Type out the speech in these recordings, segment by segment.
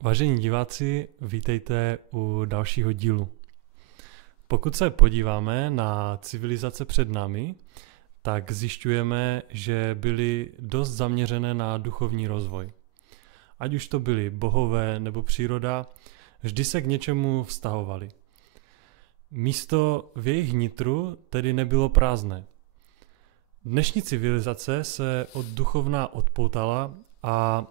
Vážení diváci, vítejte u dalšího dílu. Pokud se podíváme na civilizace před námi, tak zjišťujeme, že byly dost zaměřené na duchovní rozvoj. Ať už to byly bohové nebo příroda, vždy se k něčemu vztahovali. Místo v jejich nitru tedy nebylo prázdné. Dnešní civilizace se od duchovna odpoutala a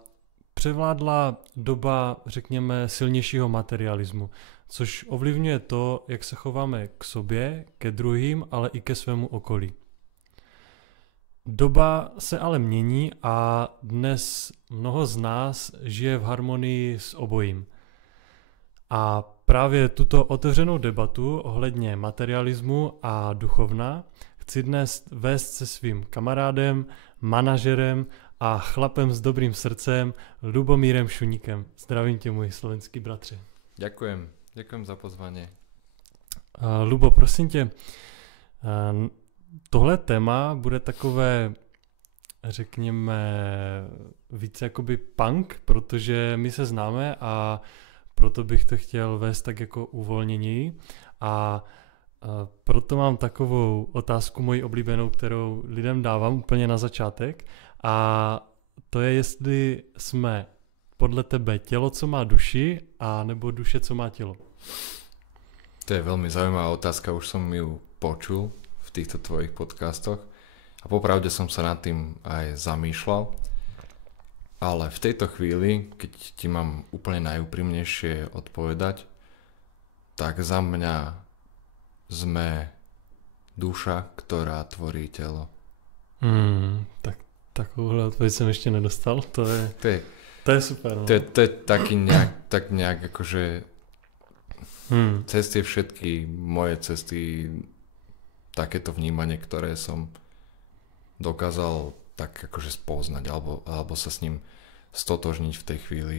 převládla doba, řekněme, silnějšího materialismu, což ovlivňuje to, jak se chováme k sobě, ke druhým, ale i ke svému okolí. Doba se ale mění a dnes mnoho z nás žije v harmonii s obojím. A právě tuto otevřenou debatu ohledně materialismu a duchovna chci dnes vést se svým kamarádem, manažerem a chlapem s dobrým srdcem Lubomírem Šuníkem. Zdravím tě, můj slovenský bratře. Ďakujem za pozvanie. Lubo, prosím tě, tohle téma bude takové, řekněme, více jakoby punk, protože my se známe a proto bych to chtěl vést tak jako uvolnění a proto mám takovou otázku moji oblíbenou, kterou lidem dávám úplně na začátek a to je, jestli jsme podle tebe tělo, co má duši, a nebo duše, co má tělo. To je veľmi zaujímavá otázka, už som ju počul v týchto tvojich podcastoch a popravde som sa nad tým aj zamýšľal, ale v tejto chvíli, keď ti mám úplne najúprimnejšie odpovedať, tak za mňa sme duša, ktorá tvorí telo. Tak takovouhle odpověď jsem ještě nedostal, to je super. No. To je tak nejak akože cez tie všetky moje cesty, takéto vnímanie, ktoré som dokázal tak akože spoznať alebo sa s ním stotožniť v tej chvíli,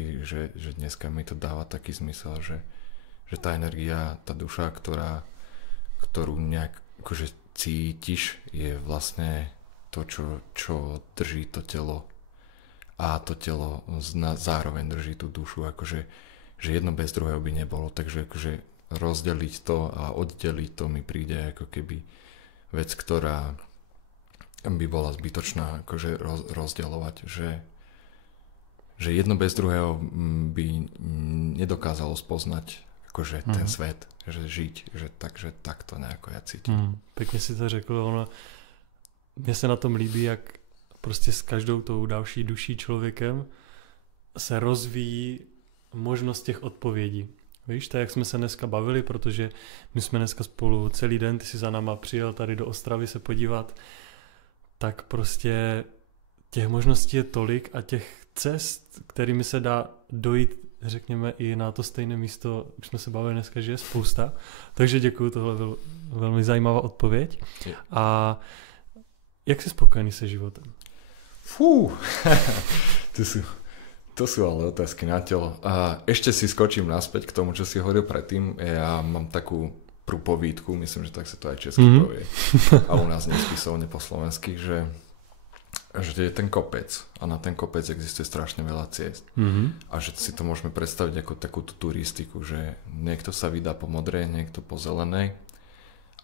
že dneska mi to dáva taký zmysel, že tá energia, tá duša, ktorú nejak akože cítiš, je vlastne to, čo drží to telo a to telo zároveň drží tú dušu, akože že jedno bez druhého by nebolo, takže akože rozdeliť to a oddeliť to mi príde ako keby vec, ktorá by bola zbytočná akože rozdeľovať, že jedno bez druhého by nedokázalo spoznať akože ten svet, že žiť, takže takto nejako ja cítim. Pěkně si to řekl, ono mně se na tom líbí, jak prostě s každou tou další duší člověkem se rozvíjí možnost těch odpovědí. Víš, tak jak jsme se dneska bavili, protože my jsme dneska spolu celý den, ty jsi za náma přijel tady do Ostravy se podívat, tak prostě těch možností je tolik a těch cest, kterými se dá dojít, řekněme, i na to stejné místo, už jsme se bavili dneska, že je spousta. Takže děkuju, tohle byl velmi zajímavá odpověď. A jak jsi spokojený se životem? To sú ale otázky na telo. A ešte si skočím naspäť k tomu, čo si hovoril predtým. Ja mám takú prúpovídku, myslím, že tak sa to aj česky povie. A u nás nespisovne po slovensky, že je ten kopec a na ten kopec existuje strašne veľa ciest. A že si to môžeme predstaviť ako takúto turistiku, že niekto sa vydá po modrej, niekto po zelenej,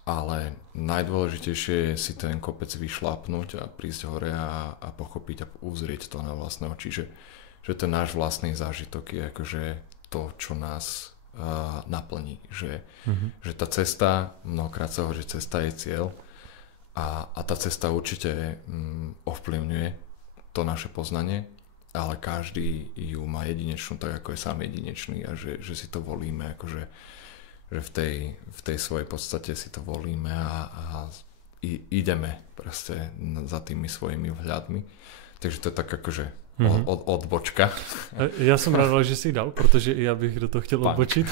ale najdôležitejšie je si ten kopec vyšlápnuť a prísť hore a pochopiť a uzrieť to na vlastné oči, že ten náš vlastný zážitok je akože to, čo nás naplní. Že tá cesta, mnohokrát sa hovorí, že cesta je cieľ a tá cesta určite ovplyvňuje to naše poznanie, ale každý ju má jedinečnú tak, ako je sám jedinečný a že si to volíme, akože že v tej svojej podstate si to volíme a ideme proste za tými svojimi vhľadmi. Takže to je tak akože odbočka. Já jsem rád, že jsi dal, protože i já bych do toho chtěl odbočit.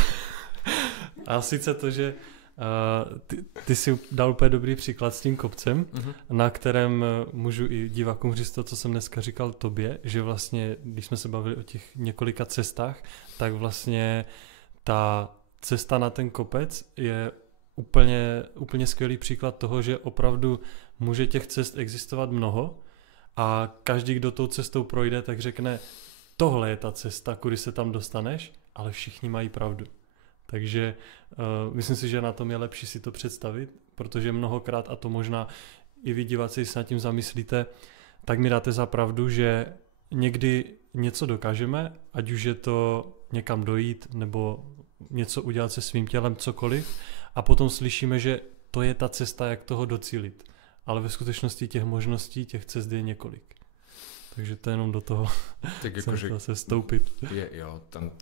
A sice to, že ty si dal úplně dobrý příklad s tím kopcem, na kterém můžu i divákům říct to, co jsem dneska říkal tobě, že vlastně, když jsme se bavili o těch několika cestách, tak vlastně ta cesta na ten kopec je úplně skvělý příklad toho, že opravdu může těch cest existovat mnoho a každý, kdo tou cestou projde, tak řekne, tohle je ta cesta, kudy se tam dostaneš, ale všichni mají pravdu. Takže myslím si, že na tom je lepší si to představit, protože mnohokrát, a to možná i vy diváci se nad tím zamyslíte, tak mi dáte za pravdu, že někdy něco dokážeme, ať už je to někam dojít, nebo něco udělat se svým tělem, cokoliv, a potom slyšíme, že to je ta cesta, jak toho docílit. Ale ve skutečnosti těch možností, těch cest je několik. Takže to jenom do toho tak chcem akože zase vstoupit.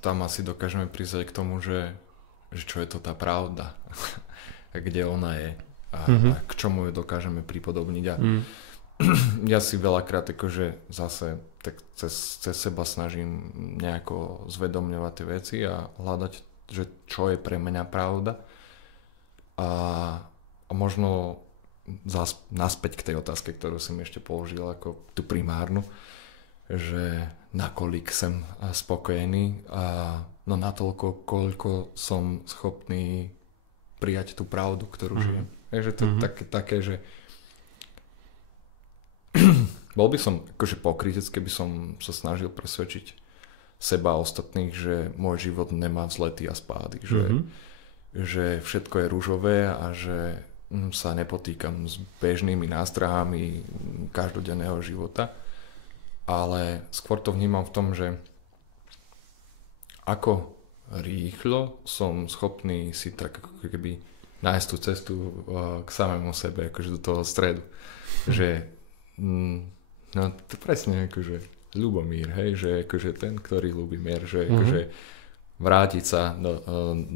Tam asi dokážeme prísť k tomu, že čo je to tá pravda, kde ona je a k čomu ju dokážeme pripodobniť. A ja si veľakrát akože zase tak cez seba snažím nejako zvedomňovať tie veci a hľadať, že čo je pre mňa pravda. A možno naspäť k tej otázke, ktorú som ešte položil ako tú primárnu, že nakoľko som spokojený a no natoľko, koľko som schopný prijať tú pravdu, ktorú žijem. Takže to je také, že bol by som akože pokrytec, keby som sa snažil presvedčiť seba a ostatných, že môj život nemá vzlety a spády, že všetko je ružové a že sa nepotýkam s bežnými nástrahami každodenného života, ale skôr to vnímam v tom, že ako rýchlo som schopný si tak ako keby nájsť tú cestu k samému sebe, akože do toho stredu. Že no to presne akože Ľubomír, hej, že akože ten, ktorý ľúbi mier, že akože vrátiť sa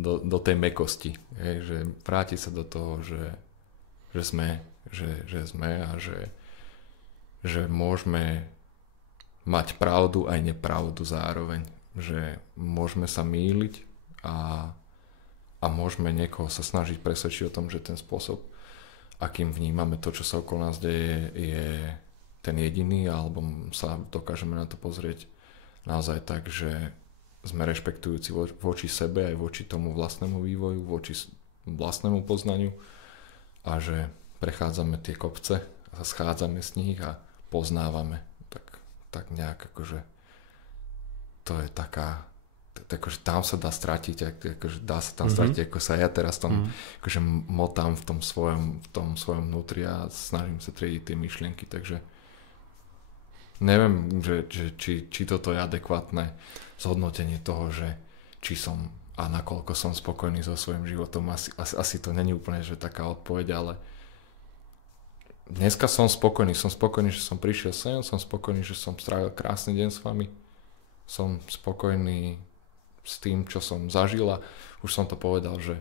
do tej mäkosti, hej, že vrátiť sa do toho, že sme a že môžeme mať pravdu aj nepravdu zároveň, že môžeme sa mýliť a môžeme niekoho sa snažiť presvedčiť o tom, že ten spôsob, akým vnímame to, čo sa okolo nás deje, je ten jediný, alebo sa dokážeme na to pozrieť naozaj tak, že sme rešpektujúci voči sebe aj voči tomu vlastnému vývoju, voči vlastnému poznaniu a že prechádzame tie kopce a schádzame z nich a poznávame. Tak nejak akože to je taká, akože tam sa dá stratiť, akože dá sa tam stratiť, ako sa ja teraz tam akože motám v tom svojom vnútri a snažím sa triediť tie myšlienky, takže neviem, či toto je adekvátne zhodnotenie toho, že či som a nakoľko som spokojný so svojím životom. Asi to není úplne že taká odpoveď, ale dneska som spokojný, že som prišiel sem, som spokojný, že som strávil krásny deň s vami, som spokojný s tým, čo som zažil a už som to povedal, že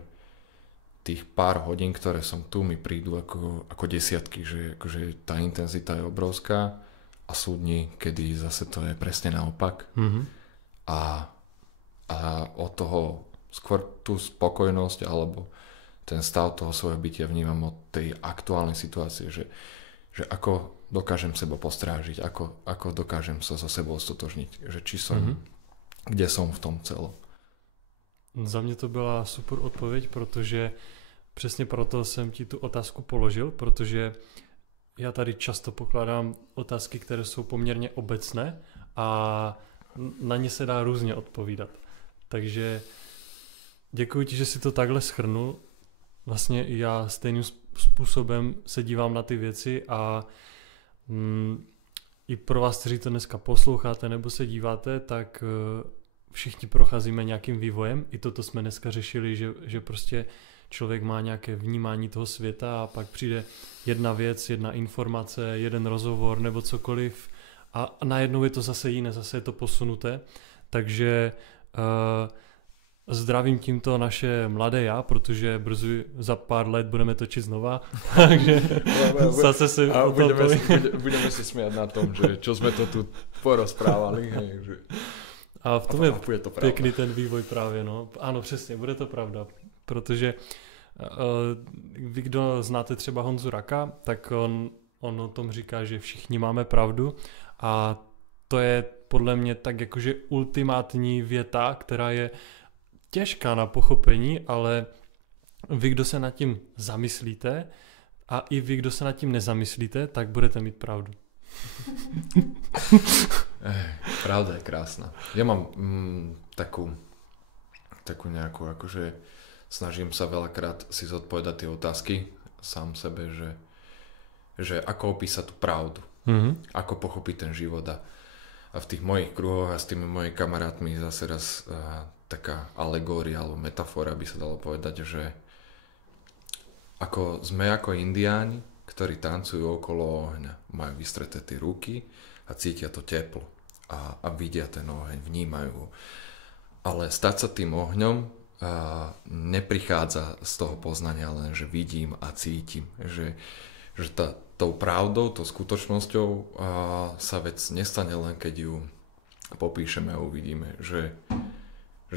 tých pár hodín, ktoré som tu, mi prídu ako desiatky, že akože tá intenzita je obrovská a sú dni, kedy zase to je presne naopak. A od toho skôr tú spokojnosť alebo ten stav toho svojho bytia vnímam od tej aktuálnej situácie, že ako dokážem seba postrážiť, ako dokážem sa so sebou stotožniť, že či som, kde som v tom celom. Za mě to byla super odpověď, protože přesně proto jsem ti tu otázku položil, protože já tady často pokládám otázky, které jsou poměrně obecné a na ně se dá různě odpovídat. Takže děkuji ti, že si to takhle shrnul. Vlastně já stejným způsobem se dívám na ty věci a i pro vás, kteří to dneska posloucháte nebo se díváte, tak všichni procházíme nějakým vývojem. I toto jsme dneska řešili, že prostě člověk má nějaké vnímání toho světa a pak přijde jedna věc, jedna informace, jeden rozhovor nebo cokoliv a najednou je to zase jiné, zase je to posunuté. Takže zdravím tímto naše mladé já, protože brzy za pár let budeme točit znova. Takže zase si budeme si smiať na tom, že čo sme to tu porozprávali. Že... A v tom je pěkný ten vývoj právě. No. Ano, přesně, bude to pravda. Protože vy, kdo znáte třeba Honzu Raka, tak on o tom říká, že všichni máme pravdu a to je podle mě tak jakože ultimátní věta, která je těžká na pochopení, ale vy, kdo se nad tím zamyslíte a i vy, kdo se nad tím nezamyslíte, tak budete mít pravdu. Pravda je krásna. Ja mám takú nejakú, akože snažím sa veľakrát si zodpovedať tie otázky sám sebe, že ako opísať tú pravdu, ako pochopiť ten život a v tých mojich kruhoch a s tými mojimi kamarátmi zase raz taká alegória alebo metafora by sa dalo povedať, že sme ako indiáni, ktorí tancujú okolo ohňa, majú vystreté tie ruky a cítia to teplo a vidia ten oheň, vnímajú ho. Ale stať sa tým ohňom neprichádza z toho poznania len, že vidím a cítim, že tou pravdou, tou skutočnosťou sa vec nestane len, keď ju popíšeme a uvidíme, že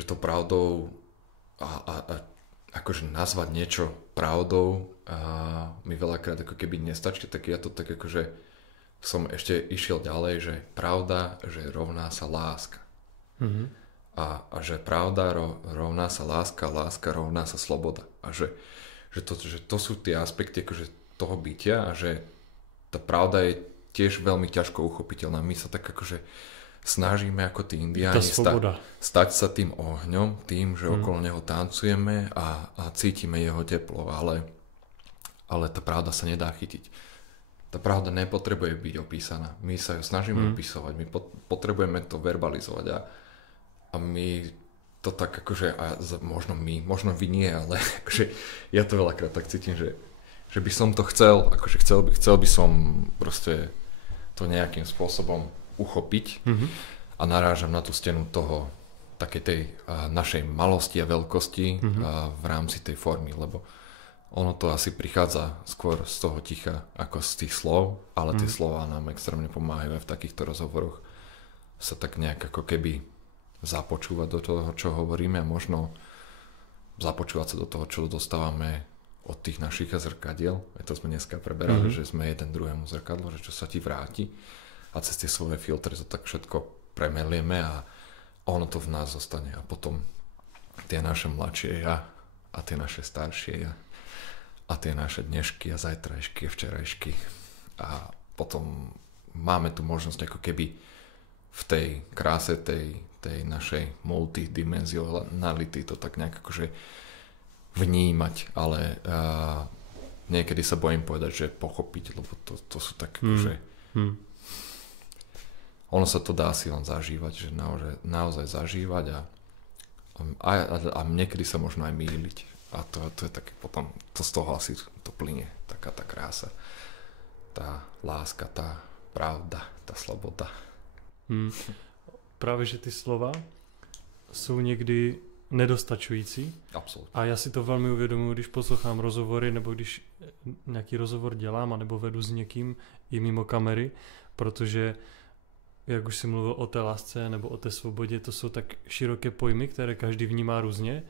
to pravdou a akože nazvať niečo pravdou mi veľakrát ako keby nestačí, tak ja to tak akože som ešte išiel ďalej, že pravda, že rovná sa láska. A že pravda rovná sa láska, láska rovná sa sloboda. A že to sú tie aspekty akože toho bytia a že tá pravda je tiež veľmi ťažko uchopiteľná. My sa tak akože snažíme ako tí indiáni stať sa tým ohňom, tým, že okolo neho tancujeme a cítime jeho teplo, ale tá pravda sa nedá chytiť. Tá pravda nepotrebuje byť opísaná. My sa ju snažíme opisovať, my potrebujeme to verbalizovať a my to tak akože, možno vy nie, ale akože ja to veľakrát tak cítim, že by som to chcel, akože chcel by som proste to nejakým spôsobom uchopiť a narážam na tú stenu toho takej tej našej malosti a veľkosti v rámci tej formy, lebo ono to asi prichádza skôr z toho ticha ako z tých slov, ale tie slová nám extrémne pomáhajú aj v takýchto rozhovoroch sa tak nejak ako keby započúvať do toho, čo hovoríme a možno započúvať sa do toho, čo dostávame od tých našich zrkadiel. To sme dneska preberali, že sme jeden druhému zrkadlo, že čo sa ti vráti a cez tie svoje filtre to tak všetko premelieme a ono to v nás zostane a potom tie naše mladšie ja a tie naše staršie ja a tie naše dnešky a zajtrajšky a včerajšky a potom máme tu možnosť ako keby v tej kráse tej našej multidimenzionality to tak nejak akože vnímať, ale niekedy sa bojím povedať, že pochopiť, lebo to sú tak akože ono sa to dá si len zažívať, že naozaj zažívať a niekedy sa možno aj mýliť a to je také potom, to z toho asi to plynie, taká tá krása, tá láska, tá pravda, tá sloboda. Práve, že ty slova sú někdy nedostačující. Absolutně. A já si to velmi uvědomuji, když poslouchám rozhovory, nebo když nějaký rozhovor dělám, anebo vedu s někým i mimo kamery, protože, jak už si mluvil o té lásce nebo o té svobodě, to jsou tak široké pojmy, které každý vnímá různě.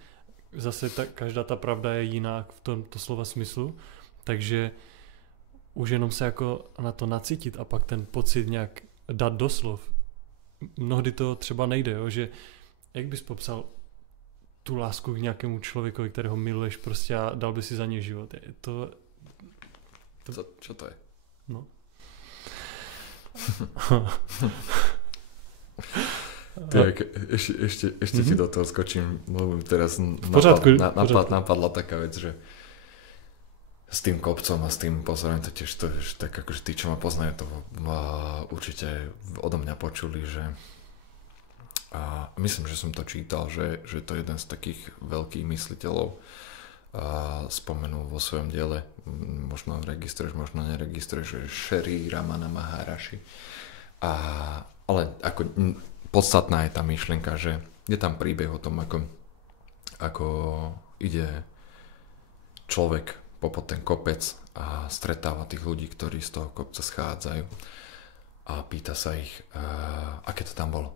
Zase každá ta pravda je jiná v tomto slova smyslu, takže už jenom se jako na to nacítit a pak ten pocit nějak dát do slov. Mnohdy to třeba nejde, jo? Že jak bys popsal tu lásku k nějakému člověkovi, kterého miluješ prostě a dal by si za něj život. Čo to je? No. Ešte ti do toho skočím, lebo teraz napadla taká vec, že s tým kopcom a s tým pozorom to tiež to, že tak akože tí, čo ma poznajú, to určite odo mňa počuli, že a myslím, že som to čítal, že to je jeden z takých veľkých mysliteľov spomenul vo svojom diele, možno registruješ, možno neregistruješ, že Sri Ramana Maharishi. Ale ako podstatná je tá myšlienka, že je tam príbeh o tom, ako ide človek popod ten kopec a stretáva tých ľudí, ktorí z toho kopca schádzajú a pýta sa ich, aké to tam bolo.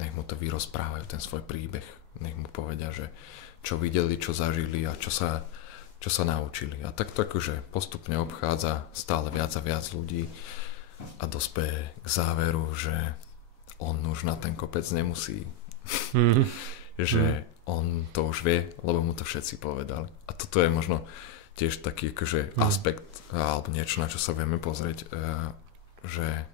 Nech mu to vyrozprávajú, ten svoj príbeh. Nech mu povedia, že čo videli, čo zažili a čo sa naučili. A takto akože postupne obchádza stále viac a viac ľudí a dospeje k záveru, že on už na ten kopec nemusí. Že on to už vie, lebo mu to všetci povedali. A toto je možno tiež taký akože aspekt alebo niečo, na čo sa vieme pozrieť, že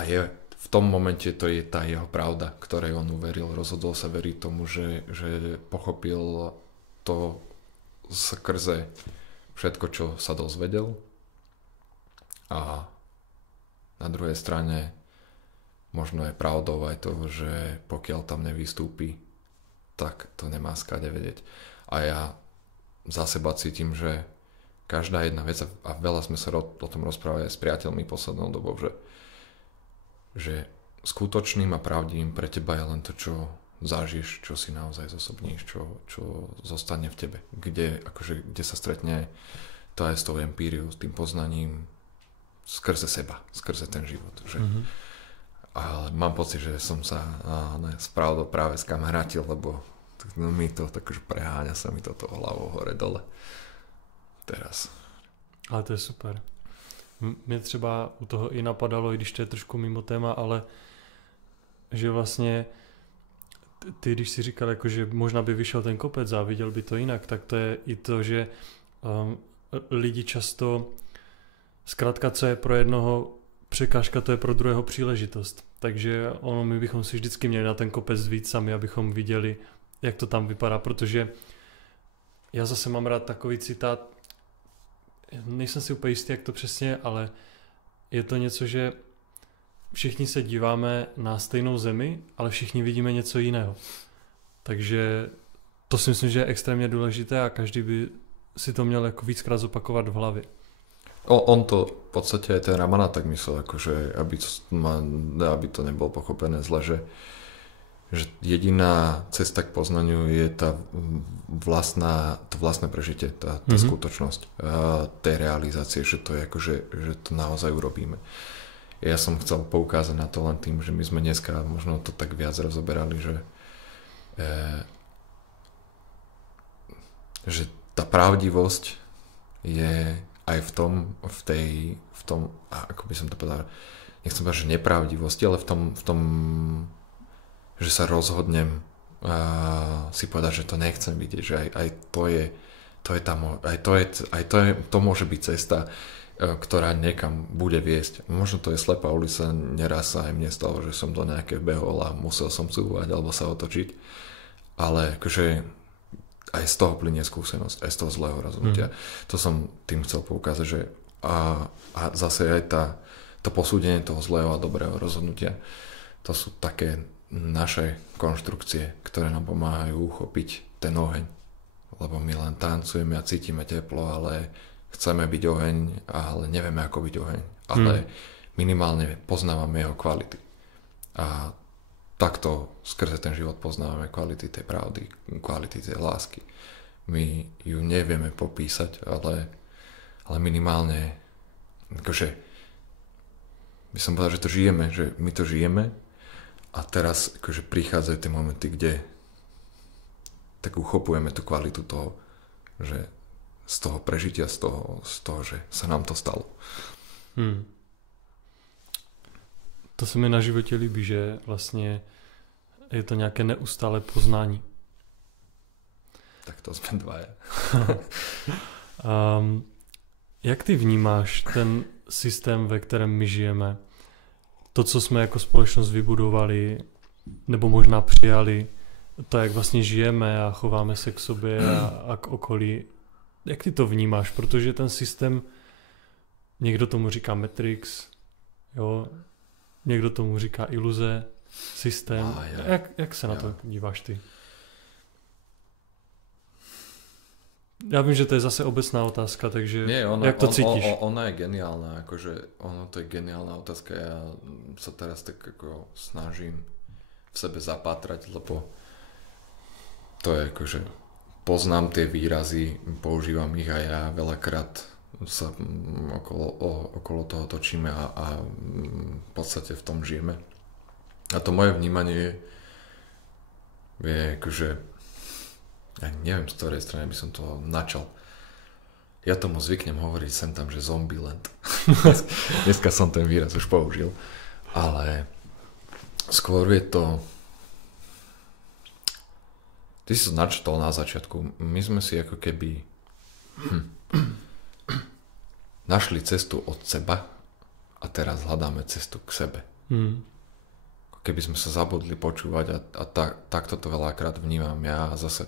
v tom momente to je tá jeho pravda, ktorej on uveril. Rozhodol sa veriť tomu, že pochopil to skrze všetko, čo sa dozvedel. A na druhej strane možno je pravdou aj to, že pokiaľ tam nevystúpi, tak to nemá skade vedieť. A ja za seba cítim, že každá jedna vec, a veľa sme sa o tom rozprávali aj s priateľmi poslednou dobou, že skutočným a pravdivým pre teba je len to, čo zažiješ, čo si naozaj zosobníš, čo zostane v tebe. Kde sa stretne to aj s tou empíriou, s tým poznaním skrze seba, skrze ten život. Ale mám pocit, že som sa s pravdou práve skamarátil, lebo mi to takže preháňa sa mi toto hlavou hore dole. Teraz. Ale to je super. Mě třeba u toho i napadalo, i když to je trošku mimo téma, ale že vlastně ty, když si říkal, jako, že možná by vyšel ten kopec a viděl by to jinak, tak to je i to, že lidi často zkrátka, co je pro jednoho překážka, to je pro druhého příležitost. Takže my bychom si vždycky měli na ten kopec víc sami, abychom viděli, jak to tam vypadá, protože já zase mám rád takový citát, nejsem si úplně jistý, jak to přesně je, ale je to něco, že všichni se díváme na stejnou zemi, ale všichni vidíme něco jiného. Takže to si myslím, že je extrémně důležité a každý by si to měl jako víckrát zopakovat v hlavě. On to v podstate aj ten Ramana tak myslel, akože aby to nebolo pochopené zle, že jediná cesta k poznaniu je to vlastné prežitie, tá skutočnosť tej realizácie, že to je akože, že to naozaj urobíme. Ja som chcel poukázať na to len tým, že my sme dneska možno to tak viac rozoberali, že tá pravdivosť je aj v tom, ako by som to povedal, nechcem povedať, že nepravdivosti, ale v tom, že sa rozhodnem si povedať, že to nechcem vidieť, že aj to môže byť cesta, ktorá niekam bude viesť. Možno to je slepá ulica, neraz sa aj mne stalo, že som do nejaké behol a musel som cúvať alebo sa otočiť, ale akože aj z toho plynie skúsenosť, aj z toho zlého rozhodnutia. To som tým chcel poukázať, že a zase aj to posúdenie toho zlého a dobrého rozhodnutia, to sú také naše konštrukcie, ktoré nám pomáhajú uchopiť ten oheň. Lebo my len tancujeme a cítime teplo, ale chceme byť oheň, ale nevieme, ako byť oheň. Ale minimálne poznávame jeho kvality. A takto skrze ten život poznávame kvality tej pravdy, kvality tej lásky. My ju nevieme popísať, ale minimálne akože by som povedal, že to žijeme, že my to žijeme a teraz akože prichádzajú tie momenty, kde tak uchopujeme tú kvalitu toho, že z toho prežitia, z toho, že sa nám to stalo. To se mi na životě líbí, že vlastně je to nějaké neustále poznání. Tak to jsme dvaja. Jak ty vnímáš ten systém, ve kterém my žijeme? To, co jsme jako společnost vybudovali, nebo možná přijali, to, jak vlastně žijeme a chováme se k sobě a k okolí. Jak ty to vnímáš? Protože ten systém, někdo tomu říká Matrix, jo, někdo tomu říká iluze, systém. Jak se na to díváš ty? Ja vím, že to je zase obecná otázka, takže jak to cítiš? Ona je geniálna, akože ono to je geniálna otázka. Ja sa teraz tak ako snažím v sebe zapátrať, lebo to je akože poznám tie výrazy, používam ich aj ja, veľakrát sa okolo toho točíme a v podstate v tom žijeme. A to moje vnímanie je akože ja neviem, z ktorej strany by som to načal. Ja tomu zvyknem hovoriť sem tam, že Zombieland. Dneska som ten výraz už použil. Ale skôr je to... Ty si to načal na začiatku. My sme si ako keby našli cestu od seba a teraz hľadáme cestu k sebe. Keby sme sa zabudli počúvať a takto to veľakrát vnímam ja a zase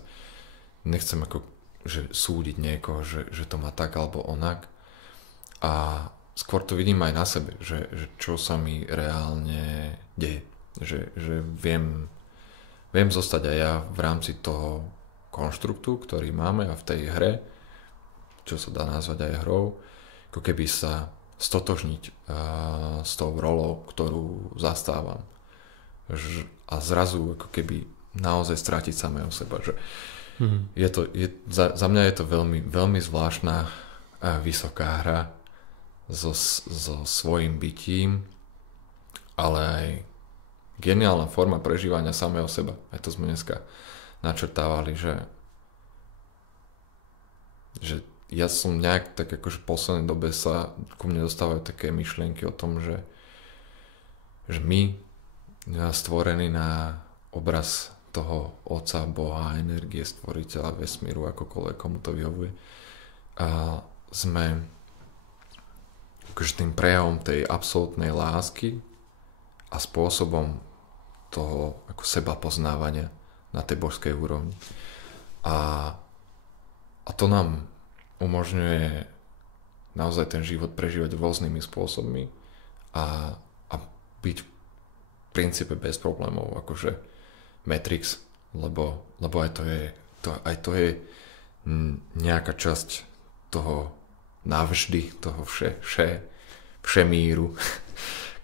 nechcem ako že súdiť niekoho, že to má tak alebo onak a skôr to vidím aj na sebe, že čo sa mi reálne deje, že viem zostať aj ja v rámci toho konštruktu, ktorý máme a v tej hre, čo sa dá nazvať aj hrou, ako keby sa stotožniť s tou rolou, ktorú zastávam a zrazu ako keby naozaj strátiť samého seba, že za mňa je to veľmi, veľmi zvláštna a vysoká hra so svojím bytím, ale aj geniálna forma prežívania samého seba. Aj to sme dneska načrtávali, že ja som nejak tak akože v poslednej dobe sa ku mne dostávajú také myšlienky o tom, že my stvorení na obraz toho Otca, Boha, energie, stvoriteľa vesmíru, akokoľvek komu to vyhovuje. A sme akože tým prejavom tej absolútnej lásky a spôsobom toho ako seba poznávania na tej božskej úrovni. A to nám umožňuje naozaj ten život prežívať rôznymi spôsobmi a byť v princípe bez problémov, akože Matrix, lebo aj to je nejaká časť toho navždy, toho všemíru,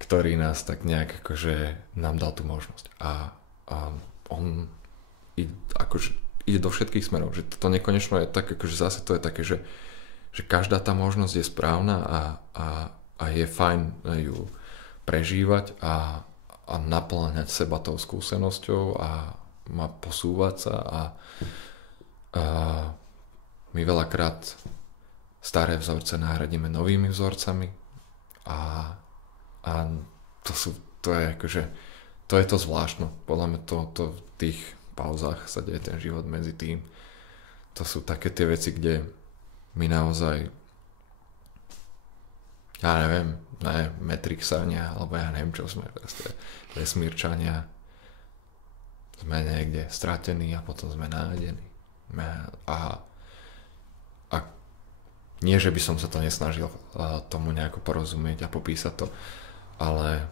ktorý nás tak nejak akože nám dal tú možnosť. A on akože ide do všetkých smerov, že to nekonečno je tak, akože zase to je také, že každá tá možnosť je správna a je fajn ju prežívať a naplňať seba tou skúsenosťou a posúvať sa a my veľakrát staré vzorce nahradíme novými vzorcami a to je to zvláštno. Podľa mňa to v tých pauzách sa deje ten život medzi tým. To sú také tie veci, kde my naozaj Matrixania, alebo ja neviem, čo sme, proste vesmírčania. Sme niekde stratení a potom sme nájdení. A nie, že by som sa to nesnažil tomu nejako porozumieť a popísať to, ale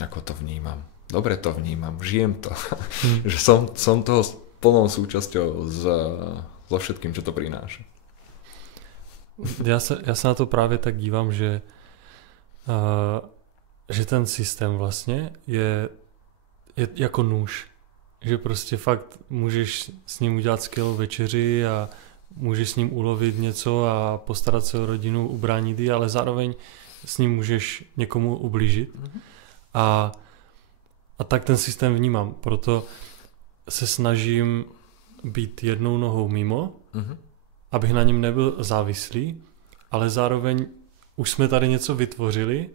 ako to vnímam. Dobre to vnímam, žijem to. Že som toho plnou súčasťou so všetkým, čo to prináša. Ja sa na to právě tak dívám, že ten systém vlastně je jako nůž. Že prostě fakt můžeš s ním udělat skvělou večeři a můžeš s ním ulovit něco a postarat se o rodinu, ubránit ji, ale zároveň s ním můžeš někomu ublížit. A tak ten systém vnímám. Proto se snažím být jednou nohou mimo, abych na něm nebyl závislý, ale zároveň už jsme tady něco vytvořili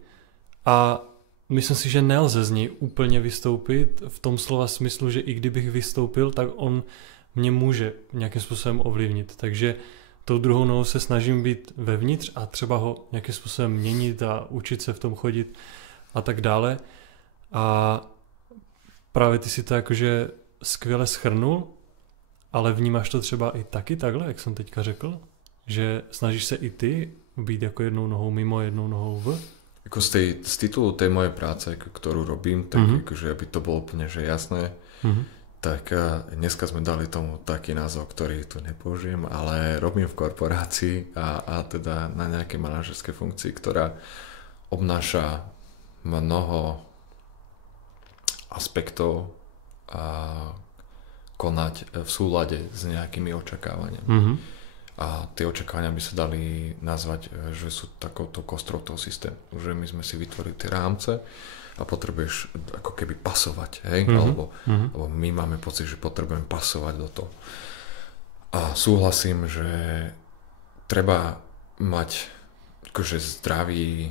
a myslím si, že nelze z něj úplně vystoupit v tom slova smyslu, že i kdybych vystoupil, tak on mě může nějakým způsobem ovlivnit. Takže tou druhou nohou se snažím být vevnitř a třeba ho nějakým způsobem měnit a učit se v tom chodit a tak dále. A právě ty si to jakože skvěle shrnul, ale vnímáš to třeba i taky takhle, jak jsem teďka řekl? Že snažíš se i ty být jako jednou nohou mimo, jednou nohou v? Ako z titulu tej mojej práce, ktorú robím, tak akože aby to bolo úplne že jasné, tak dneska sme dali tomu taký názov, ktorý tu nepoužijem, ale robím v korporácii a teda na nejakej manažerskej funkcii, ktorá obnáša mnoho aspektov a konať v súlade s nejakými očakávaniami. A tie očakávania by sa dali nazvať, že sú takouto kostrou toho systému. Že my sme si vytvorili tie rámce a potrebuješ ako keby pasovať, hej? Alebo my máme pocit, že potrebujeme pasovať do toho. A súhlasím, že treba mať akože zdravý,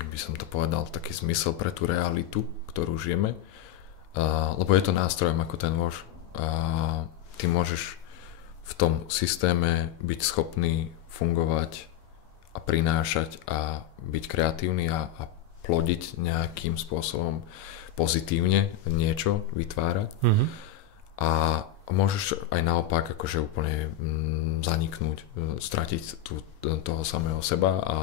by som to povedal, taký zmysel pre tú realitu, ktorú žijeme. Lebo je to nástrojom ako ten vož. Ty môžeš v tom systéme byť schopný fungovať a prinášať a byť kreatívny a plodiť nejakým spôsobom pozitívne niečo vytvárať. A môžeš aj naopak akože úplne zaniknúť, stratiť toho samého seba a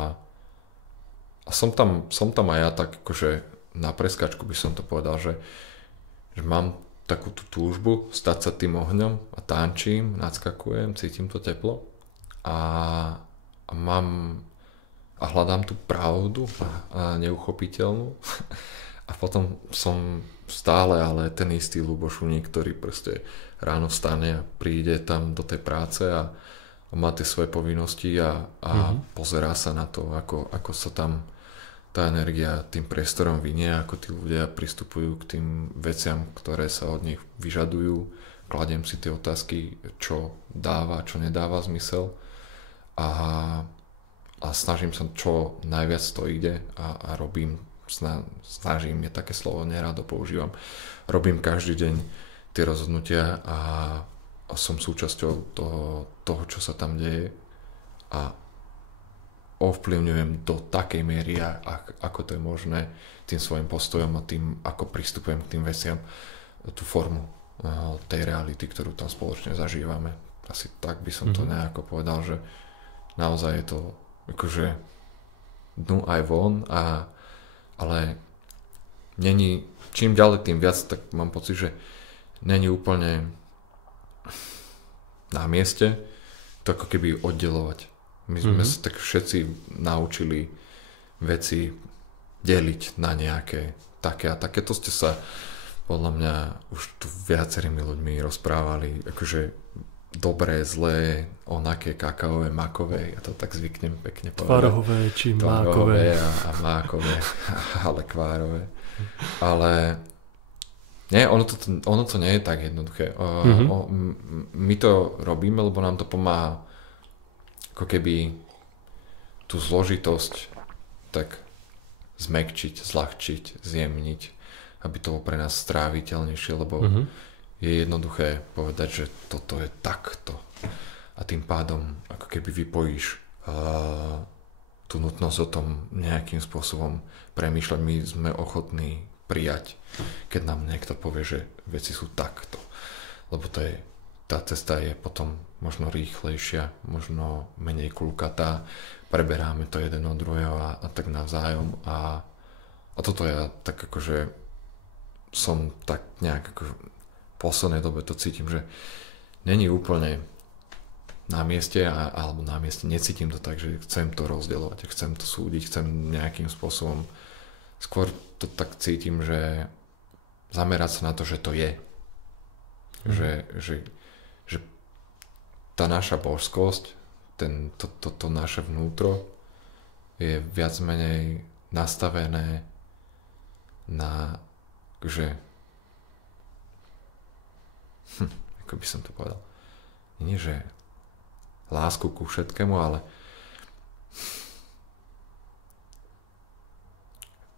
som tam aj ja tak akože na preskačku by som to povedal, že mám takú tú túžbu stať sa tým ohňom a tančím, nadskakujem, cítim to teplo a hľadám tú pravdu a neuchopiteľnú a potom som stále ale ten istý Ľuboš Uník, ktorý proste ráno vstane a príde tam do tej práce a má tie svoje povinnosti a pozerá sa na to, ako sa tam tá energia tým priestorom vynie, ako tí ľudia pristupujú k tým veciam, ktoré sa od nich vyžadujú. Kladiem si tie otázky, čo dáva, čo nedáva zmysel a snažím sa, čo najviac to ide a robím, snažím, je také slovo, nerado používam, robím každý deň tie rozhodnutia a som súčasťou toho, čo sa tam deje a ovplyvňujem do takej miery, ako to je možné, tým svojim postojom a tým, ako pristupujem k tým veciam, tú formu tej reality, ktorú tam spoločne zažívame. Asi tak by som to nejako povedal, že naozaj je to akože dnu aj von, ale není, čím ďalej tým viac, tak mám pocit, že není úplne na mieste to ako keby oddelovať. My sme sa tak všetci naučili veci deliť na nejaké také a také. To ste sa podľa mňa už tu viacerými ľuďmi rozprávali, akože dobré, zlé, onaké, kakaové, makové. Ja to tak zvyknem pekne povedať. Tvarohové či mákové. A mákové, ale kvárové. Ale nie, ono to nie je tak jednoduché. My to robíme, lebo nám to pomáha ako keby tú zložitosť tak zmäkčiť, zľahčiť, zjemniť, aby to bolo pre nás stráviteľnejšie, lebo je jednoduché povedať, že toto je takto a tým pádom ako keby vypojíš tú nutnosť o tom nejakým spôsobom premýšľať. My sme ochotní prijať, keď nám niekto povie, že veci sú takto, lebo tá cesta je potom možno rýchlejšia, možno menej kulkatá, preberáme to jeden od druhého a tak navzájom a toto ja tak akože som tak nejak ako v poslednej dobe to cítim, že není úplne na mieste alebo na mieste, necítim to tak, že chcem to rozdeľovať, chcem to súdiť, chcem nejakým spôsobom, skôr to tak cítim, že zamerať sa na to, že to je, že tá naša božskosť, to naše vnútro je viac menej nastavené na, že ako by som to povedal, nie že lásku ku všetkému, ale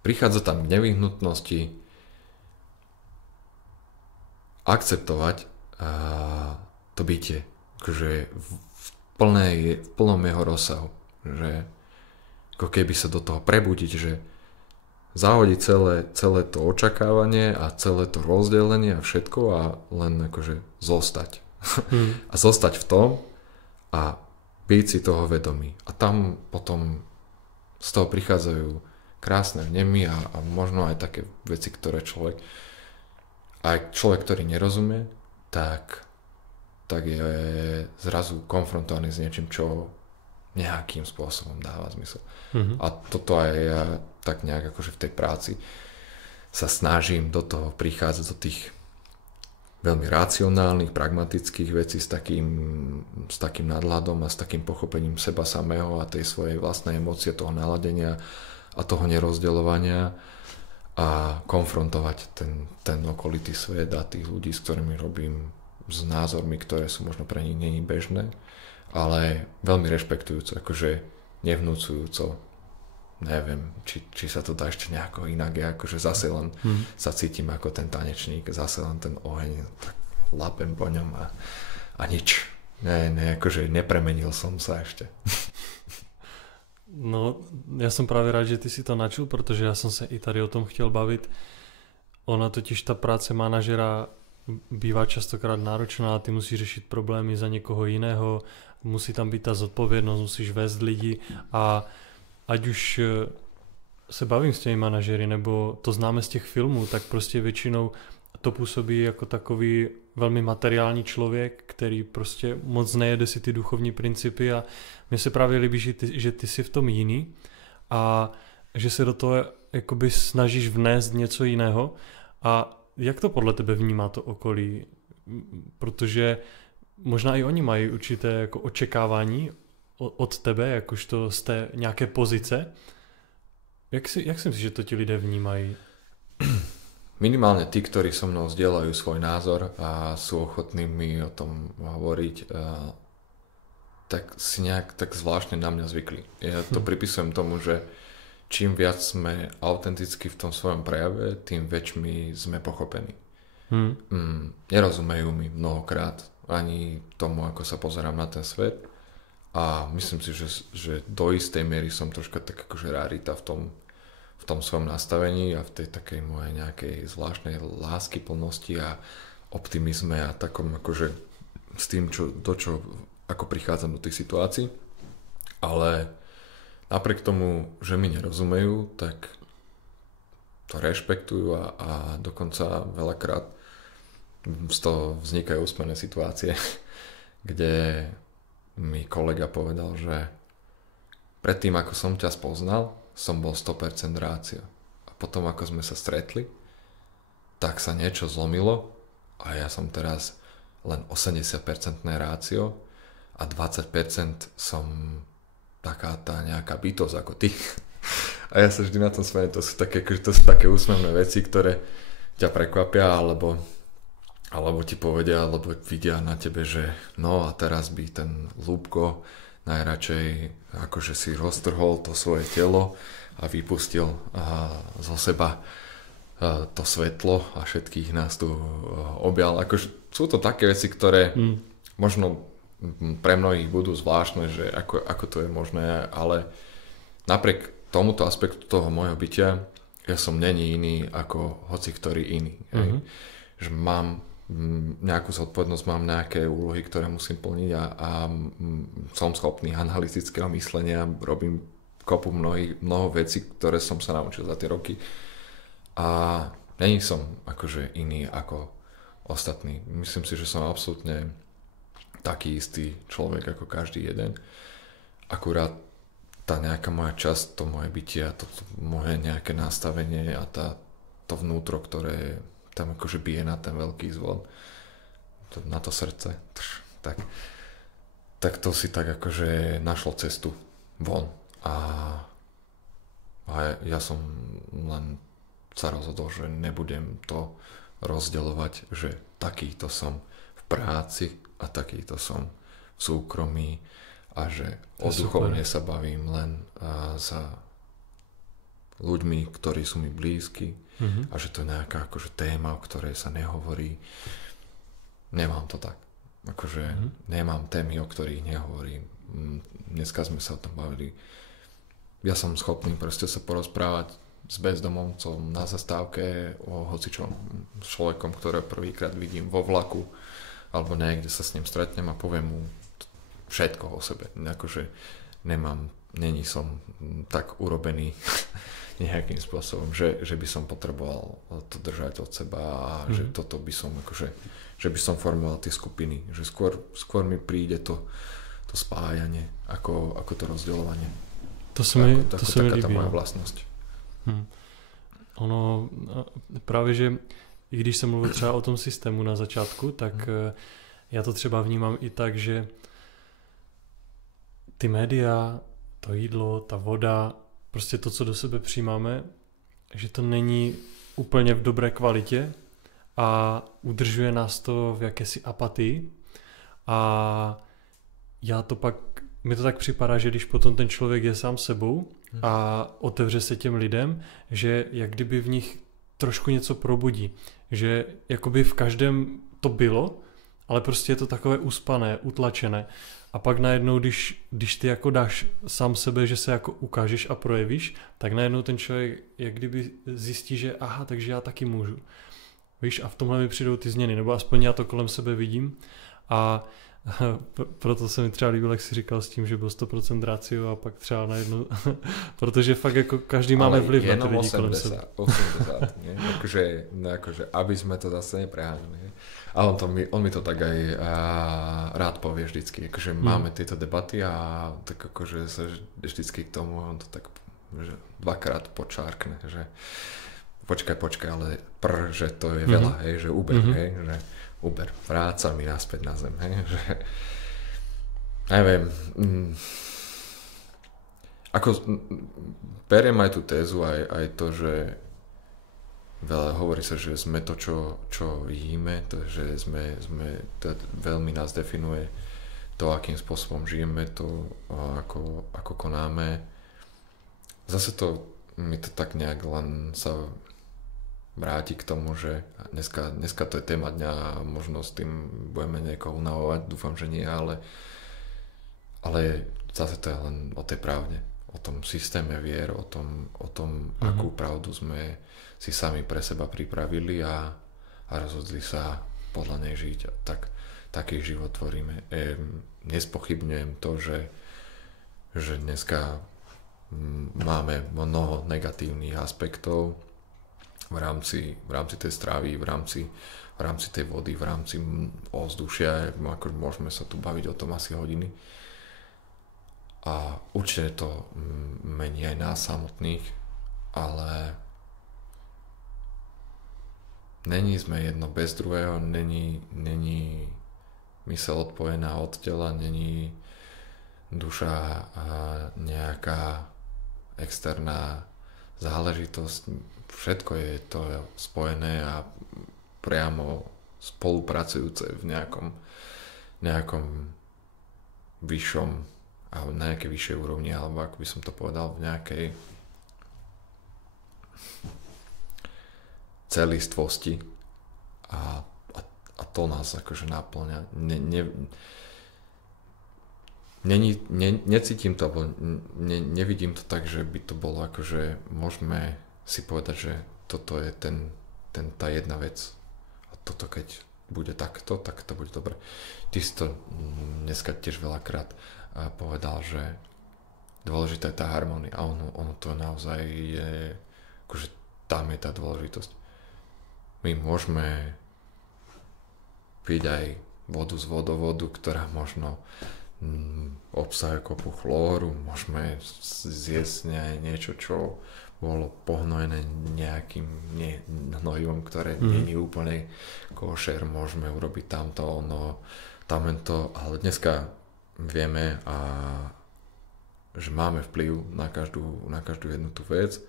prichádza tam k nevyhnutnosti akceptovať to bytie, akože v plnom jeho rozsahu, že ako keby sa do toho prebudiť, že zahodiť celé to očakávanie a celé to rozdelenie a všetko a len akože zostať. A zostať v tom a byť si toho vedomý. A tam potom z toho prichádzajú krásne vnemy a možno aj také veci, ktoré človek, ktorý nerozumie, tak je zrazu konfrontovaný s niečím, čo nejakým spôsobom dáva zmysel. A toto aj ja tak nejak akože v tej práci sa snažím do toho prichádzať do tých veľmi racionálnych, pragmatických vecí s takým nadhľadom a s takým pochopením seba samého a tej svojej vlastnej emócie, toho naladenia a toho nerozdeľovania a konfrontovať ten okolitý svet a tých ľudí, s ktorými robím, s názormi, ktoré sú možno pre nich nie bežné, ale veľmi rešpektujúco, akože nevnúcujúco. Neviem, či sa to dá ešte nejako inak. Ja akože zase len sa cítim ako ten tanečník, zase len ten oheň, tak lapem po ňom a nič. Ne, akože nepremenil som sa ešte. No, já jsem právě rád, že ty si to načul, protože já jsem se i tady o tom chtěl bavit. Ona totiž ta práce manažera bývá častokrát náročná, ty musíš řešit problémy za někoho jiného, musí tam být ta zodpovědnost, musíš vést lidi a ať už se bavím s těmi manažery, nebo to známe z těch filmů, tak prostě většinou to působí jako takový velmi materiální člověk, který prostě moc nejede si ty duchovní principy a mně se právě líbí, že ty jsi v tom jiný a že se do toho jakoby snažíš vnést něco jiného. A jak to podle tebe vnímá to okolí? Protože možná i oni mají určité jako očekávání od tebe, jakožto z té nějaké pozice. Jak si myslíš, že to ti lidé vnímají? Minimálne tí, ktorí so mnou zdieľajú svoj názor a sú ochotní mi o tom hovoriť, tak si nejak tak zvláštne na mňa zvykli. Ja to pripisujem tomu, že čím viac sme autenticky v tom svojom prejave, tým väčšmi sme pochopení. Nerozumejú mi mnohokrát ani tomu, ako sa pozerám na ten svet a myslím si, že do istej miery som troška tak akože rarita v tom svojom nastavení a v tej takej mojej nejakej zvláštnej láskyplnosti a optimizme a takom akože s tým, ako prichádzam do tých situácií. Ale napriek tomu, že mi nerozumejú, tak to rešpektujú a dokonca veľakrát z toho vznikajú úsmevné situácie, kde mi kolega povedal, že predtým, ako som ťa spoznal, som bol 100% rácio. A potom, ako sme sa stretli, tak sa niečo zlomilo a ja som teraz len 80% rácio a 20% som taká tá nejaká bytosť ako ty. A ja sa vždy na tom smejem, to sú také úsmevné veci, ktoré ťa prekvapia, alebo ti povedia, alebo vidia na tebe, že no a teraz by ten Lúbko najradšej akože si roztrhol to svoje telo a vypustil zo seba to svetlo a všetkých nás tu objal. Akože sú to také veci, ktoré možno pre mnohých budú zvláštne, že ako to je možné, ale napriek tomuto aspektu toho môjho bytia ja som není iný ako hoci ktorý iný. Že mám nejakú zodpovednosť, mám nejaké úlohy, ktoré musím plniť a som schopný analytického myslenia, robím kopu mnoho vecí, ktoré som sa naučil za tie roky a není som akože iný ako ostatní. Myslím si, že som absolútne taký istý človek ako každý jeden. Akurát tá nejaká moja časť, to moje bytie a to moje nejaké nastavenie a to vnútro, ktoré tam akože bije na ten veľký zvon, na to srdce, tak to si tak akože našlo cestu von a ja som len sa rozhodol, že nebudem to rozdeľovať, že takýto som v práci a takýto som v súkromí a že o duchovne sa bavím len za ľuďmi, ktorí sú mi blízki a že to je nejaká akože téma, o ktorej sa nehovorí. Nemám to tak. Akože nemám témy, o ktorých nehovorím. Dneska sme sa o tom bavili. Ja som schopný proste sa porozprávať s bezdomovcom na zastávke o hocičom, s človekom, ktoré prvýkrát vidím vo vlaku alebo niekde sa s ním stretnem a poviem mu všetko o sebe. Akože není som tak urobený nejakým spôsobom, že by som potreboval to držať od seba a že toto by som akože, že by som formoval tie skupiny, že skôr mi príde to spájanie ako to rozdeľovanie. To sa mi líbí. Tá moja vlastnosť. Ono právě, že i když jsem mluvil třeba o tom systému na začátku, tak já to třeba vnímám i tak, že ty média, to jídlo, ta voda, prostě to, co do sebe přijímáme, že to není úplně v dobré kvalitě a udržuje nás to v jakési apatii a mi to tak připadá, že když potom ten člověk je sám sebou a otevře se těm lidem, že jak kdyby v nich trošku něco probudí, že jakoby v každém to bylo, ale prostě je to takové uspané, utlačené A pak najednou, když ty jako dáš sám sebe, že se jako ukážeš a projevíš, tak najednou ten člověk jak kdyby zjistí, že aha, takže já taky můžu. Víš, a v tomhle mi přijdou ty změny, nebo aspoň já to kolem sebe vidím a proto se mi třeba líbilo, jak jsi říkal s tím, že byl 100% rácio a pak třeba najednou, protože fakt jako každý máme vliv na ty lidi kolem sebe. 80, nie? Akože, aby sme to zase nepreháňali. A on mi to tak aj rád povie vždycky, akože máme tieto debaty a tak akože sa vždycky k tomu on to tak že dvakrát počárkne, že počkaj, ale že to je veľa, hej, že Uber, hej, že Uber, vráca mi naspäť na zem, hej, že neviem, ako beriem aj tú tézu, aj to, že veľa hovorí sa, že sme to, čo jíme, to, že sme to veľmi nás definuje to, akým spôsobom žijeme, to, ako konáme. Zase mi to tak nejak len sa vráti k tomu, že dneska to je téma dňa a možno s tým budeme niekoho unavovať, dúfam, že nie, ale zase to je len o tej pravde, o tom systéme vier, o tom akú pravdu sme si sami pre seba pripravili a rozhodli sa podľa nej žiť. Taký život tvoríme. Nespochybňujem to, že dneska máme mnoho negatívnych aspektov v rámci tej stravy, v rámci tej vody, v rámci ovzdušia, ako môžeme sa tu baviť o tom asi hodiny. A určite to mení aj nás samotných, ale není sme jedno bez druhého, není myseľ odpojená od tela, není duša nejaká externá záležitosť. Všetko je to spojené a priamo spolupracujúce v nejakom vyššom alebo na nejakej vyššej úrovni, alebo ako by som to povedal, v nejakej celistvosti a to nás akože náplňa. Necítim to, alebo nevidím to tak, že by to bolo akože môžeme si povedať, že toto je tá jedna vec a toto keď bude takto, tak to bude dobre. Ty si to dneska tiež veľakrát povedal, že dôležitá je tá harmónia a ono to naozaj je, akože tam je tá dôležitosť. My môžeme piť aj vodu z vodovodu, ktorá možno obsahuje kopu chlóru, môžeme zjesť niečo, čo bolo pohnojené nejakým hnojivom, ktoré nie je úplne košer, môžeme urobiť tamto, tamto, ale dneska vieme, že máme vplyv na každú jednu tú vec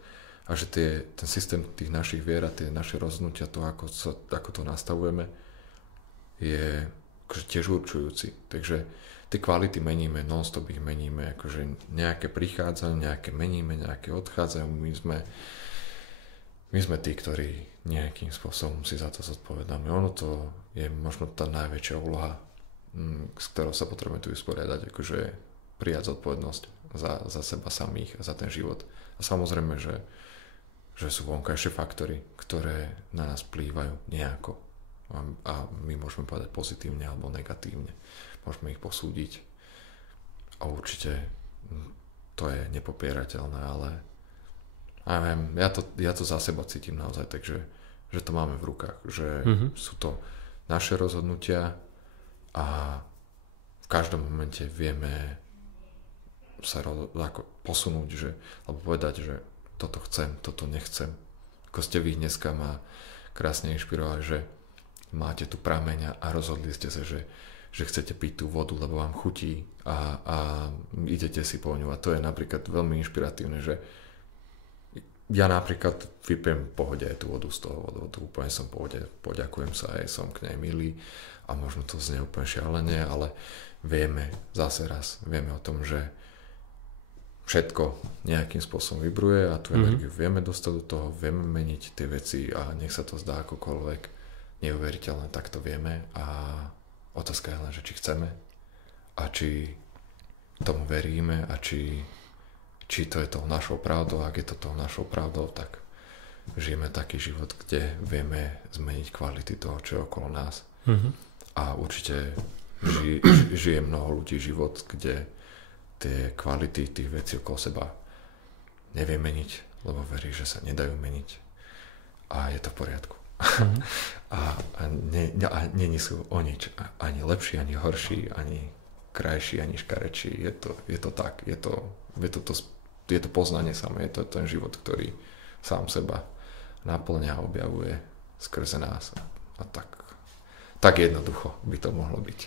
a že ten systém tých našich vier a tie naše rozhodnutia, to ako to nastavujeme, je akože tiež určujúci. Takže tie kvality meníme, non-stop ich meníme, akože nejaké prichádzajú, nejaké meníme, nejaké odchádzajú. My sme tí, ktorí nejakým spôsobom si za to zodpovedáme. Ono to je možno tá najväčšia úloha, s ktorou sa potrebujeme tu vysporiadať, akože prijať zodpovednosť za seba samých a za ten život. A samozrejme, že sú vonkajšie faktory, ktoré na nás vplývajú nejako. A my môžeme povedať pozitívne alebo negatívne. Môžeme ich posúdiť a určite to je nepopierateľné, ale ja to za seba cítim naozaj, takže že to máme v rukách, že sú to naše rozhodnutia a v každom momente vieme sa posunúť, alebo povedať, že toto chcem, toto nechcem. Ako ste vy dneska ma krásne inšpirovali, že máte tu prameň a rozhodli ste sa, že chcete piť tú vodu, lebo vám chutí a idete si po ňu. A to je napríklad veľmi inšpiratívne, že ja napríklad vypijem v pohode aj tú vodu z toho vodovodu, úplne som v pohode, poďakujem sa aj, som k nej milý a možno to znie úplne šialene, ale vieme o tom, že všetko nejakým spôsobom vibruje a tú energiu vieme dostať do toho, vieme meniť tie veci a nech sa to zdá akokoľvek neuveriteľné, tak to vieme a otázka je len, že či chceme a či tomu veríme a či to je tou našou pravdou. Ak je to tou našou pravdou, tak žijeme taký život, kde vieme zmeniť kvality toho, čo je okolo nás. A určite žije mnoho ľudí život, kde tie kvality tých vecí okolo seba nevie meniť, lebo verí, že sa nedajú meniť. A je to v poriadku. A není sú o nič ani lepší, ani horší, ani krajší, ani škarečí. Je to tak. Je to poznanie samé. Je to ten život, ktorý sám seba naplňa a objavuje skrze nás. A tak jednoducho by to mohlo byť.